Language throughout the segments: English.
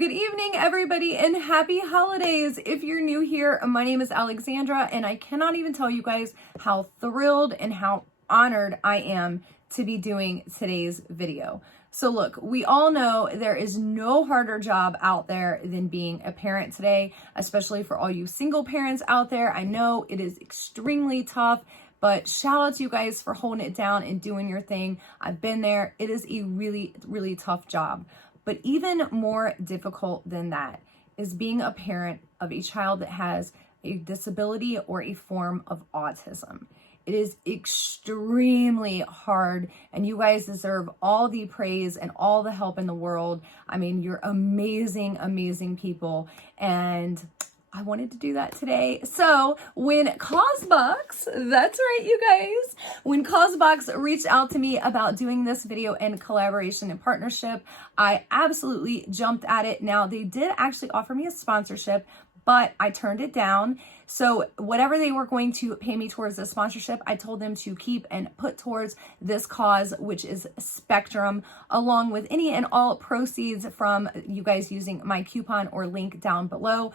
Good evening, everybody, and happy holidays. If you're new here, my name is Alexandra, and I cannot even tell you guys how thrilled and how honored I am to be doing today's video. So look, we all know there is no harder job out there than being a parent today, especially for all you single parents out there. I know it is extremely tough, but shout out to you guys for holding it down and doing your thing. I've been there. It is a really, really tough job. But even more difficult than that is being a parent of a child that has a disability or a form of autism. It is extremely hard, and you guys deserve all the praise and all the help in the world. I mean, you're amazing, amazing people, and I wanted to do that today. So when Causebox, that's right, you guys, when Causebox reached out to me about doing this video in collaboration and partnership, I absolutely jumped at it. Now, they did actually offer me a sponsorship, but I turned it down. So whatever they were going to pay me towards the sponsorship, I told them to keep and put towards this cause, which is Spectrum, along with any and all proceeds from you guys using my coupon or link down below.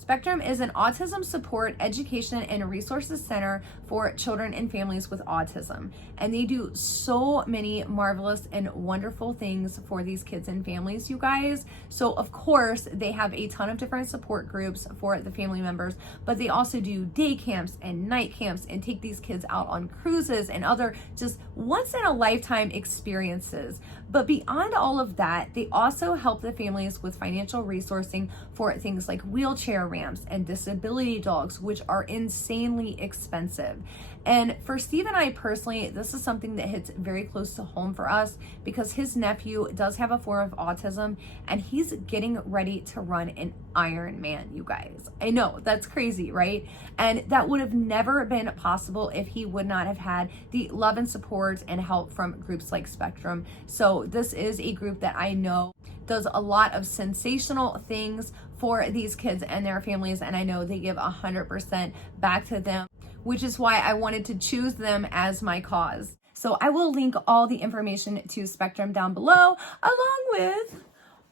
Spectrum is an autism support, education, and resources center for children and families with autism. And they do so many marvelous and wonderful things for these kids and families, you guys. So of course, they have a ton of different support groups for the family members, but they also do day camps and night camps and take these kids out on cruises and other just once in a lifetime experiences. But beyond all of that, they also help the families with financial resourcing for things like wheelchair ramps and disability dogs, which are insanely expensive. And for Steve and I personally, this is something that hits very close to home for us because his nephew does have a form of autism and he's getting ready to run an Ironman, you guys. I know, that's crazy, right? And that would have never been possible if he would not have had the love and support and help from groups like Spectrum. So this is a group that I know does a lot of sensational things for these kids and their families, and I know they give 100% back to them, which is why I wanted to choose them as my cause. So I will link all the information to Spectrum down below, along with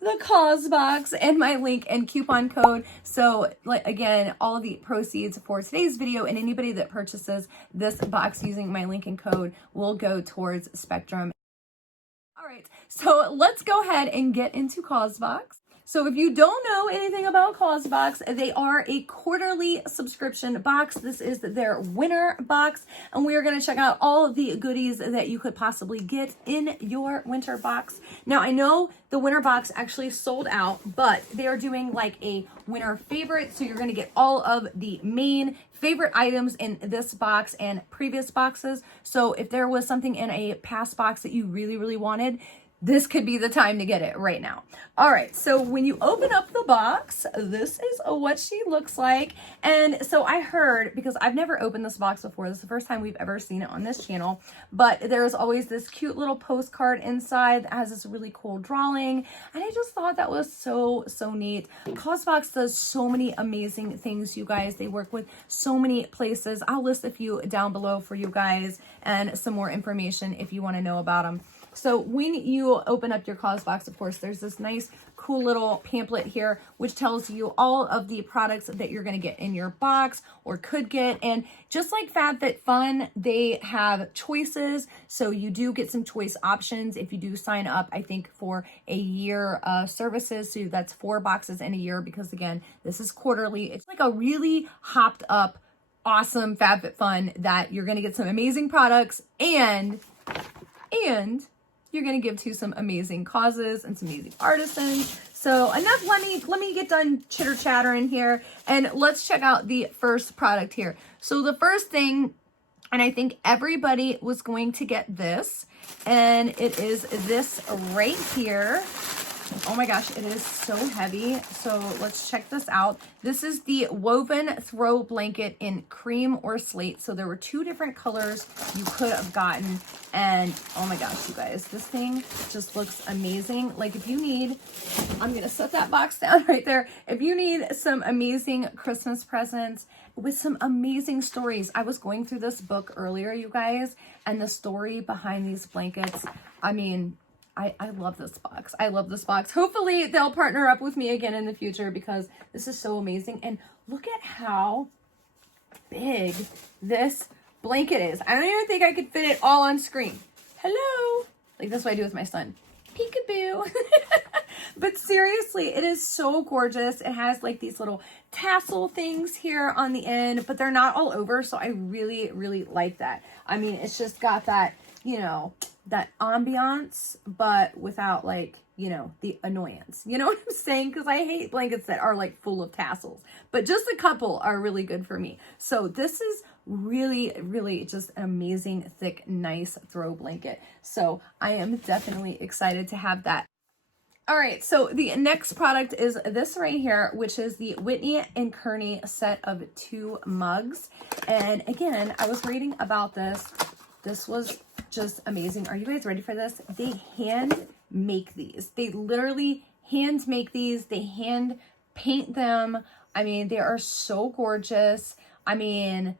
the Causebox and my link and coupon code. So again, all of the proceeds for today's video and anybody that purchases this box using my link and code will go towards Spectrum. All right, so let's go ahead and get into Causebox. So if you don't know anything about Causebox, they are a quarterly subscription box. This is their winter box, and we are going to check out all of the goodies that you could possibly get in your winter box. Now, I know the winter box actually sold out, but they are doing like a winter favorite, so you're going to get all of the main favorite items in this box and previous boxes. So if there was something in a past box that you really, really wanted, this could be the time to get it right now. All right, so when you open up the box, this is what she looks like. And so I heard, because I've never opened this box before, this is the first time we've ever seen it on this channel, but there's always this cute little postcard inside that has this really cool drawing. And I just thought that was so, so neat. Causebox does so many amazing things, you guys. They work with so many places. I'll list a few down below for you guys and some more information if you want to know about them. So when you open up your Causebox, of course, there's this nice, cool little pamphlet here, which tells you all of the products that you're going to get in your box or could get. And just like Fabfitfun, they have choices. So you do get some choice options if you do sign up, I think, for a year services. So that's 4 boxes in a year because, again, this is quarterly. It's like a really hopped up, awesome Fabfitfun that you're going to get some amazing products and you're going to give to some amazing causes and some amazing artisans. So enough, let me get done chitter chattering here and let's check out the first product here. So the first thing, and I think everybody was going to get this, and it is this right here. Oh my gosh, it is so heavy. So let's check this out. This is the woven throw blanket in cream or slate. So there were 2 different colors you could have gotten. And oh my gosh, you guys, this thing just looks amazing. Like if you need, I'm going to set that box down right there. If you need some amazing Christmas presents with some amazing stories. I was going through this book earlier, you guys, and the story behind these blankets, I mean, I love this box. I love this box. Hopefully they'll partner up with me again in the future because this is so amazing. And look at how big this blanket is. I don't even think I could fit it all on screen. Hello. Like that's what I do with my son. Peekaboo. But seriously, it is so gorgeous. It has like these little tassel things here on the end, but they're not all over. So I really, really like that. I mean, it's just got that, you know, that ambiance, but without like, you know, the annoyance. You know what I'm saying? Because I hate blankets that are like full of tassels, but just a couple are really good for me. So this is really, really just an amazing, thick, nice throw blanket. So I am definitely excited to have that. All right, so the next product is this right here, which is the Whitney and Kearney set of 2 mugs. And again, I was reading about this. This was just amazing. Are you guys ready for this? They hand make these. They literally hand make these. They hand paint them. I mean, they are so gorgeous. I mean,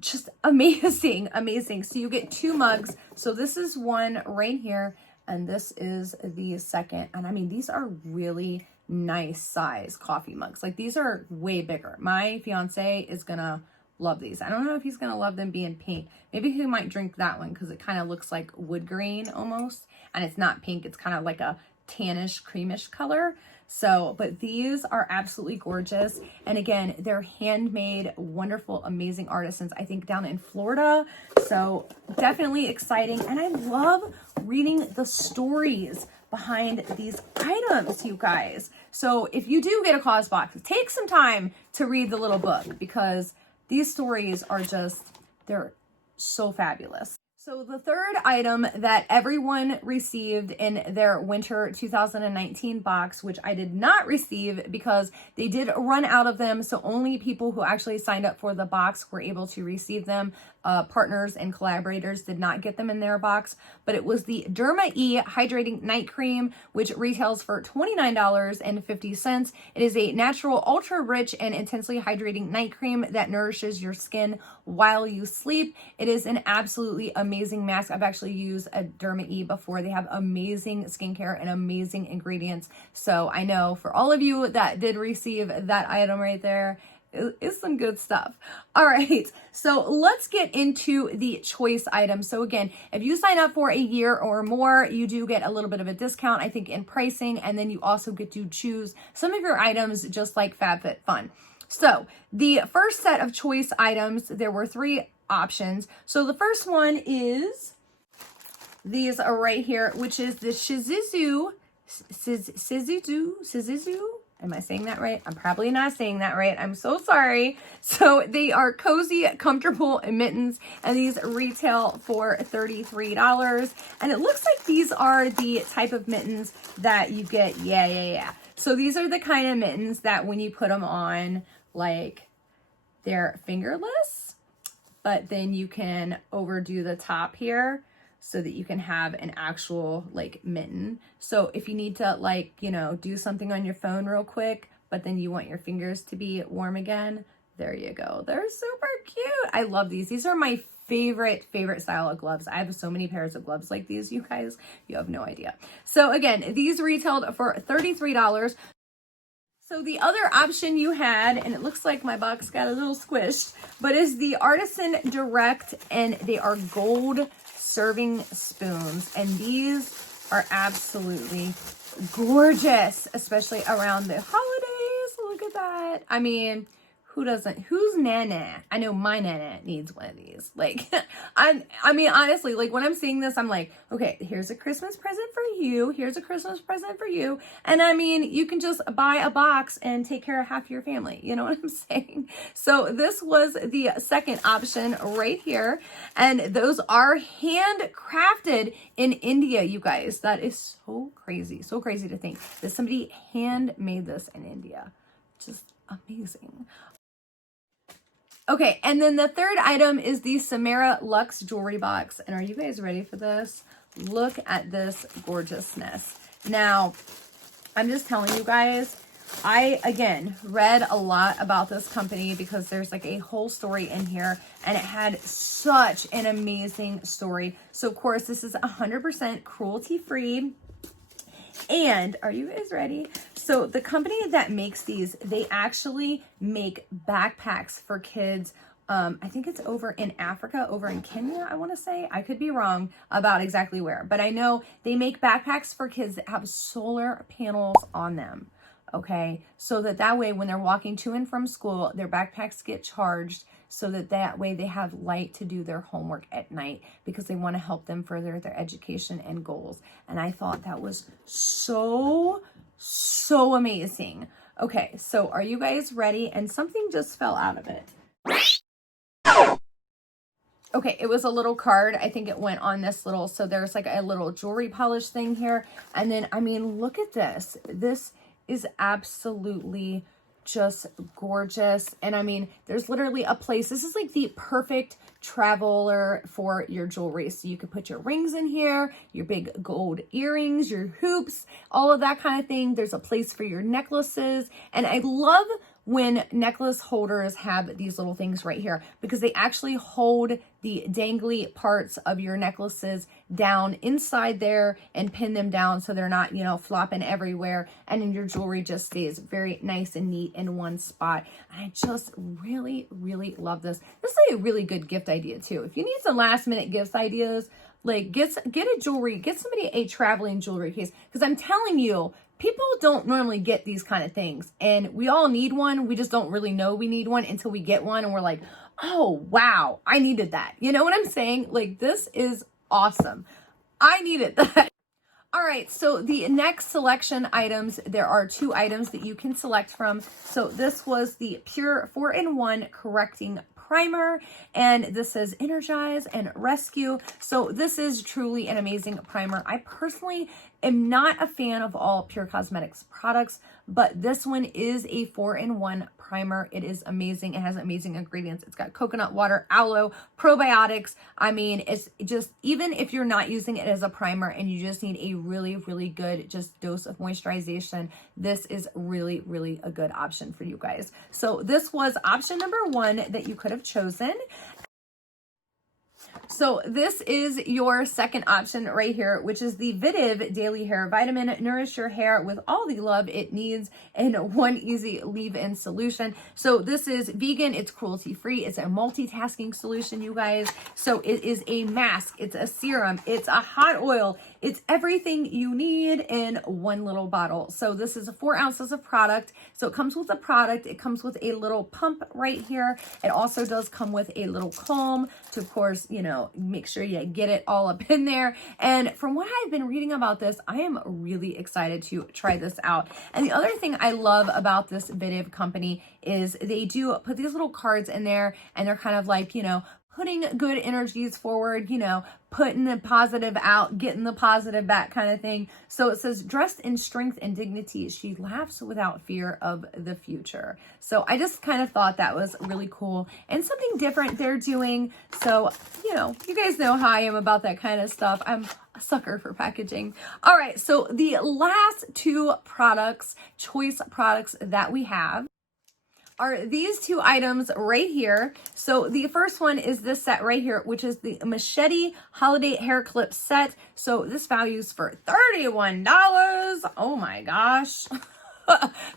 just amazing, amazing. So you get 2 mugs. So this is one right here. And this is the second. And I mean, these are really nice size coffee mugs. Like these are way bigger. My fiance is gonna love these. I don't know if he's gonna love them being pink. Maybe he might drink that one because it kind of looks like wood grain almost. And it's not pink. It's kind of like a tannish, creamish color. So, but these are absolutely gorgeous. And again, they're handmade, wonderful, amazing artisans, I think down in Florida. So definitely exciting. And I love reading the stories behind these items, you guys. So if you do get a Causebox, take some time to read the little book because these stories are just, they're so fabulous. So the third item that everyone received in their winter 2019 box, which I did not receive because they did run out of them. So only people who actually signed up for the box were able to receive them. Partners and collaborators did not get them in their box, but it was the Derma E Hydrating Night Cream, which retails for $29.50. It is a natural, ultra rich and intensely hydrating night cream that nourishes your skin while you sleep. It is an absolutely amazing mask. I've actually used a Derma E before. They have amazing skincare and amazing ingredients. So I know for all of you that did receive that item right there, it's some good stuff. All right, so let's get into the choice items. So again, if you sign up for a year or more, you do get a little bit of a discount, I think, in pricing, and then you also get to choose some of your items just like Fabfitfun. So the first set of choice items, there were 3 options. So the first one is these are right here, which is the Shizuzu. Am I saying that right? I'm probably not saying that right. I'm so sorry. So they are cozy, comfortable mittens, and these retail for $33. And it looks like these are the type of mittens that you get. Yeah. So these are the kind of mittens that when you put them on, like they're fingerless, but then you can overdo the top here so that you can have an actual like mitten. So if you need to like, you know, do something on your phone real quick, but then you want your fingers to be warm again, there you go. They're super cute. I love these. These are my favorite style of gloves. I have so many pairs of gloves like these, you guys. You have no idea. So again, these retailed for $33. So the other option you had, and it looks like my box got a little squished, but is the Artisan Direct, and they are gold serving spoons. And these are absolutely gorgeous, especially around the holidays. Look at that. I mean, who's Nana? I know my Nana needs one of these. Like, I mean, honestly, like when I'm seeing this, I'm like, okay, here's a Christmas present for you. Here's a Christmas present for you. And I mean, you can just buy a box and take care of half your family. You know what I'm saying? So this was the second option right here. And those are handcrafted in India, you guys. That is so crazy to think that somebody handmade this in India. Just amazing. Okay, and then the third item is the Samara Luxe jewelry box. And are you guys ready for this? Look at this gorgeousness. Now, I'm just telling you guys, I, again, read a lot about this company because there's like a whole story in here, and it had such an amazing story. So, of course, this is 100% cruelty-free. And are you guys ready? So the company that makes these, they actually make backpacks for kids. I think it's over in Africa, over in Kenya, I want to say. I could be wrong about exactly where, but I know they make backpacks for kids that have solar panels on them. Okay, so that way when they're walking to and from school, their backpacks get charged, so that way they have light to do their homework at night, because they want to help them further their education and goals. And I thought that was so amazing. Okay, so are you guys ready? And something just fell out of it. Okay, it was a little card. I think it went on this little, so there's like a little jewelry polish thing here. And then, I mean, look at this. This is absolutely just gorgeous. And I mean, there's literally a place. This is like the perfect traveler for your jewelry. So you could put your rings in here, your big gold earrings, your hoops, all of that kind of thing. There's a place for your necklaces. And I love when necklace holders have these little things right here, because they actually hold the dangly parts of your necklaces down inside there and pin them down so they're not, you know, flopping everywhere. And then your jewelry just stays very nice and neat in one spot. And I just really love this. This is a really good gift idea too. If you need some last minute gift ideas, like get a jewelry, get somebody a traveling jewelry case. Because I'm telling you, people don't normally get these kind of things, and we all need one. We just don't really know we need one until we get one and we're like, oh, wow, I needed that. You know what I'm saying? Like, this is awesome. I needed that. All right, so the next selection items, there are 2 items that you can select from. So this was the Pure 4-in-1 Correcting Primer, and this says Energize and Rescue. So this is truly an amazing primer. I personally am not a fan of all Pure Cosmetics products, but this one is a 4-in-1 primer. It is amazing. It has amazing ingredients. It's got coconut water, aloe, probiotics. I mean, it's just, even if you're not using it as a primer and you just need a really good just dose of moisturization, this is really a good option for you guys. So this was option number 1 that you could have chosen. So this is your second option right here, which is the Vitiv Daily Hair Vitamin. Nourish your hair with all the love it needs in one easy leave-in solution. So this is vegan, it's cruelty-free, it's a multitasking solution, you guys. So it is a mask, it's a serum, it's a hot oil, it's everything you need in one little bottle. So this is 4 ounces of product. So it comes with a product, it comes with a little pump right here. It also does come with a little comb to, of course, you know, make sure you get it all up in there. And from what I've been reading about this, I am really excited to try this out. And the other thing I love about this Vitiv company is they do put these little cards in there, and they're kind of like, you know, putting good energies forward, you know, putting the positive out, getting the positive back kind of thing. So it says, dressed in strength and dignity, she laughs without fear of the future. So I just kind of thought that was really cool and something different they're doing. So, you know, you guys know how I am about that kind of stuff. I'm a sucker for packaging. All right, so the last 2 products, choice products that we have, are these 2 items right here. So the first one is this set right here, which is the Machete Holiday Hair Clip Set. So this values for $31. Oh my gosh.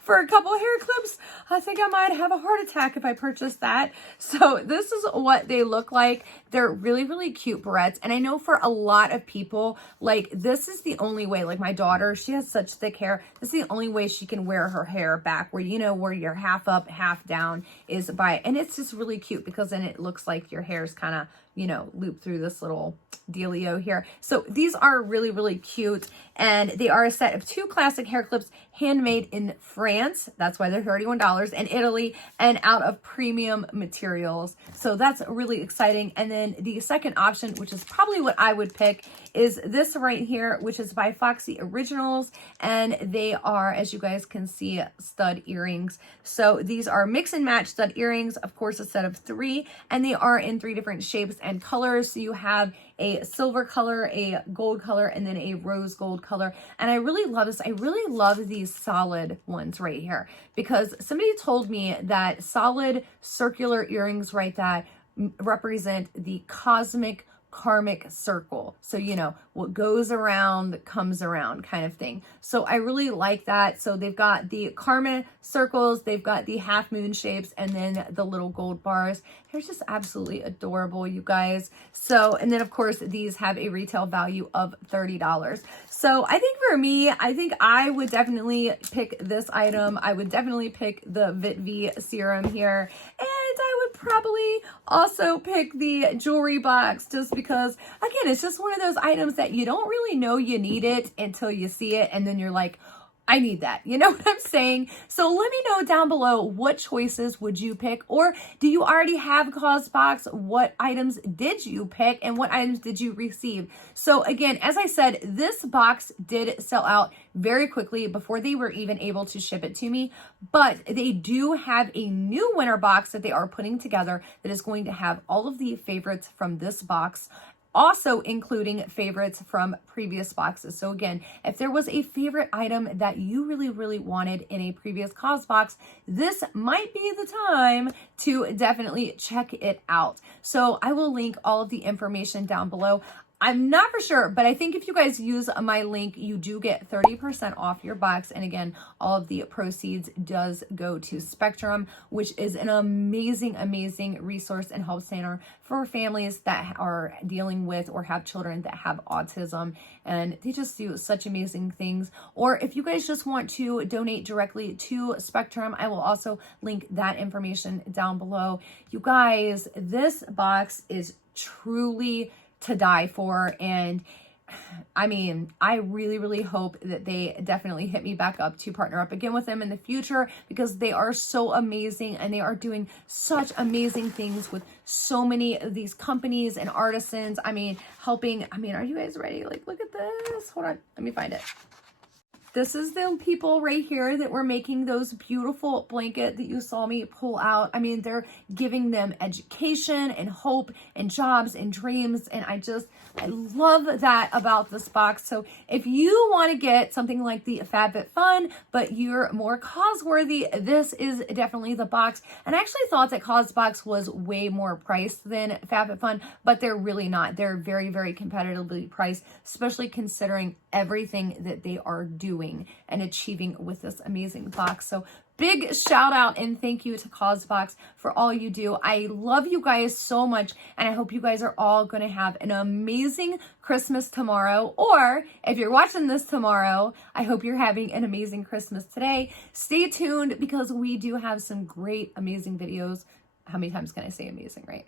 For a couple hair clips, I think I might have a heart attack if I purchase that. So this is what they look like. They're really cute barrettes. And I know for a lot of people, like, this is the only way, like my daughter, she has such thick hair. This is the only way she can wear her hair back, where, you know, where you're half up, half down is by, and it's just really cute because then it looks like your hair's kind of, you know, loop through this little dealio here. So these are really cute, and they are a set of 2 classic hair clips handmade in France. That's why they're $31, and Italy, and out of premium materials. So that's really exciting. And then the second option, which is probably what I would pick, is this right here, which is by Foxy Originals, and they are, as you guys can see, stud earrings. So these are mix and match stud earrings, of course, a set of 3, and they are in 3 different shapes and colors. So you have a silver color, a gold color, and then a rose gold color. And I really love this. I really love these solid ones right here, because somebody told me that solid circular earrings right that represent the cosmic karmic circle. So, you know, what goes around comes around kind of thing. So I really like that. So they've got the karma circles, they've got the half moon shapes, and then the little gold bars. They're just absolutely adorable, you guys. So, and then of course, these have a retail value of $30. So I think for me, I think I would definitely pick this item. I would definitely pick the Fabfitfun serum here. And I would probably also pick the jewelry box, just because, again, it's just one of those items that you don't really know you need it until you see it. And then you're like, I need that. You know what I'm saying? So let me know down below, what choices would you pick? Or do you already have Causebox? What items did you pick and what items did you receive? So again, as I said, this box did sell out very quickly before they were even able to ship it to me, but they do have a new winter box that they are putting together that is going to have all of the favorites from this box, also including favorites from previous boxes. So again, if there was a favorite item that you really, really wanted in a previous Causebox, this might be the time to definitely check it out. So I will link all of the information down below. I'm not for sure, but I think if you guys use my link, you do get 30% off your box. And again, all of the proceeds does go to Spectrum, which is an amazing, amazing resource and help center for families that are dealing with or have children that have autism. And they just do such amazing things. Or if you guys just want to donate directly to Spectrum, I will also link that information down below. You guys, this box is truly to die for. And I mean, I really, really hope that they definitely hit me back up to partner up again with them in the future, because they are so amazing and they are doing such amazing things with so many of these companies and artisans. I mean, helping, I mean, are you guys ready? Like, look at this. Hold on. Let me find it. This is the people right here that were making those beautiful blanket that you saw me pull out. I mean, they're giving them education and hope and jobs and dreams. And I love that about this box. So if you want to get something like the Fabfitfun, but you're more cause-worthy, this is definitely the box. And I actually thought that Causebox was way more priced than Fabfitfun, but they're really not. They're very, very competitively priced, especially considering everything that they are doing and achieving with this amazing box. So big shout out and thank you to Causebox for all you do. I love you guys so much, and I hope you guys are all going to have an amazing Christmas tomorrow. Or if you're watching this tomorrow, I hope you're having an amazing Christmas today. Stay tuned, because we do have some great, amazing videos. How many times can I say amazing, right?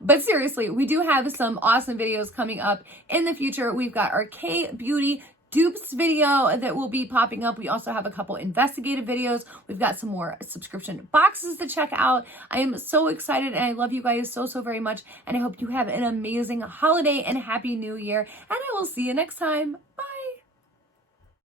But seriously, we do have some awesome videos coming up in the future. We've got our K-Beauty dupes video that will be popping up. We also have a couple investigative videos. We've got some more subscription boxes to check out. I am so excited, and I love you guys so, so very much. And I hope you have an amazing holiday and happy new year. And I will see you next time. Bye.